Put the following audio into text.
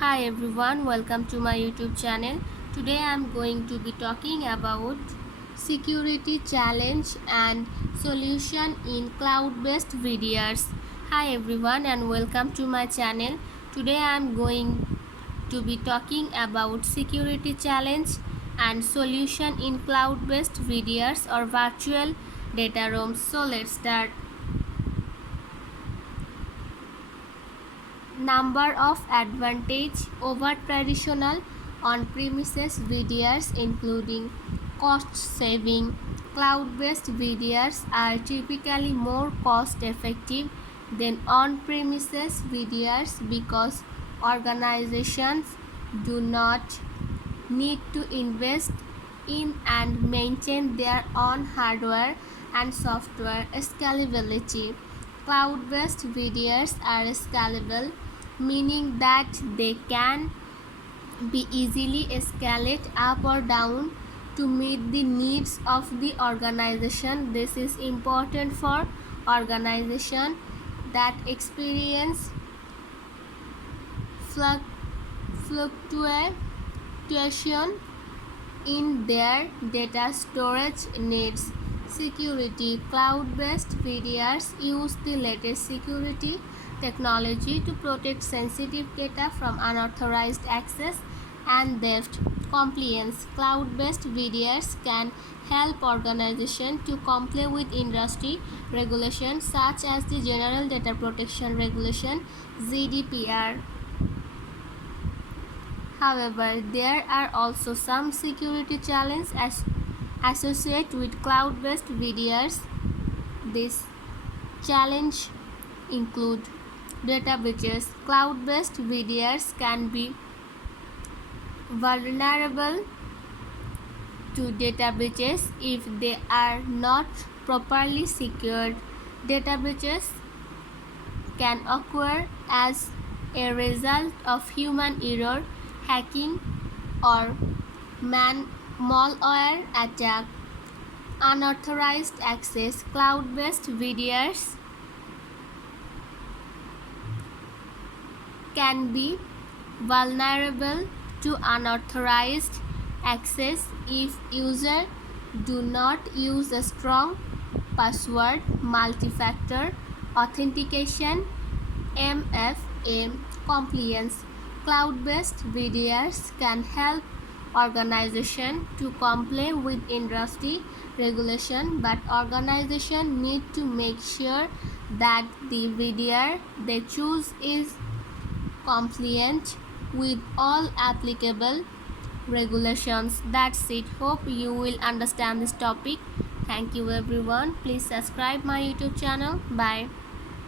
Hi everyone, welcome to my YouTube channel. Today I am going to be talking about security challenge and solution in cloud-based VDRs. Hi everyone and welcome to my channel. Today I am going to be talking about security challenge and solution in cloud-based VDRs or virtual data rooms. So let's start. Number of advantage over traditional on-premises VDRs including cost saving. Cloud-based VDRs are typically more cost-effective than on-premises VDRs because organizations do not need to invest in and maintain their own hardware and software. Scalability. Cloud-based VDRs are scalable, meaning that they can be easily escalated up or down to meet the needs of the organization. This is important for organizations that experience fluctuation in their data storage needs. Security. Cloud-based VDRs use the latest security technology to protect sensitive data from unauthorized access and theft. Compliance. Cloud-based VDRs can help organizations to comply with industry regulations such as the General Data Protection Regulation (GDPR). However, there are also some security challenges associated with cloud-based VDRs. These challenges include data breaches. Cloud-based VDRs can be vulnerable to data breaches if they are not properly secured. Data breaches can occur as a result of human error, hacking, or malware attack. Unauthorized access. Cloud-based VDRs can be vulnerable to unauthorized access if users do not use a strong password. Multi-factor authentication (MFA). Compliance. Cloud-based VDRs can help organizations to comply with industry regulation, but organizations need to make sure that the VDR they choose is compliant with all applicable regulations. That's it. Hope you will understand this topic. Thank you everyone. Please subscribe my YouTube channel. Bye.